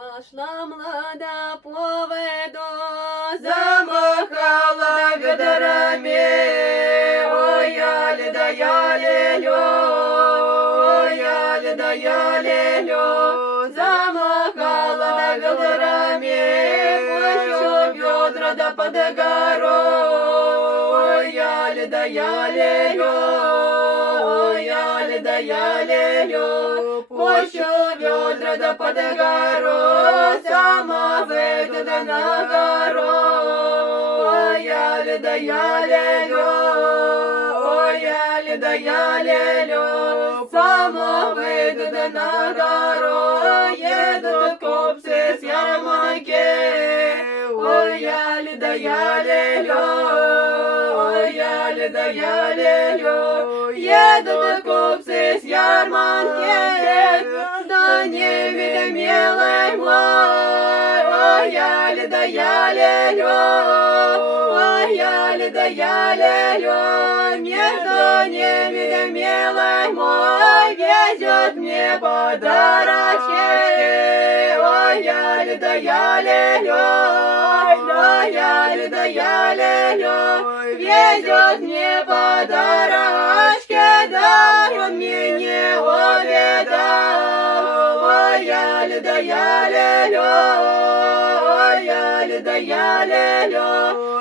Пошла млада поведу, Замахала ведрами, ой, яли да яли-лё, ой, яли да яли-лё. Замахала ведрами, пущу ведра да под горой, ой, яли да яли-лё, ой, яли да яли-лё. Пущу ведра да под горой, сама выйду да на гору. Ой, яли да яли-лё, ой, яли да яли-лё. Сама выйду да на гору, едут купцы с ярмарки. Ой, яли да яли-лё, ой, яли да яли-лё. Едут купцы с ярмарки, да не видя милый мой. Ой, яли да яли-лё, ой, яли да яли-лё. Между ними да милый мой везет мне подарочки. Ой, яли да яли-лё, ой, яли да яли-лё. Везет мне подарочки, да он мне не увидал. Ой, яли да яли-лё, ой, яли да яли-лё.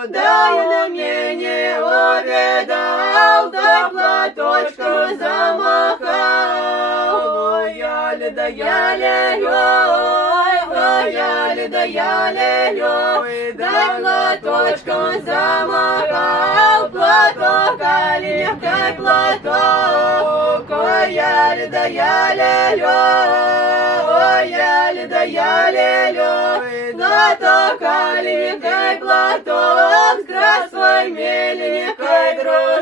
Да он мне не увидал, да платочком замахал. Ой, яли да яли-лё, ой, яли да яли-лё. Да платочком замахал, платок, оленевкой платок. Ой, яли да яли-лё, ой, яли да яли-лё. Платок, оленевкой платок, здравствуй, миленький друг.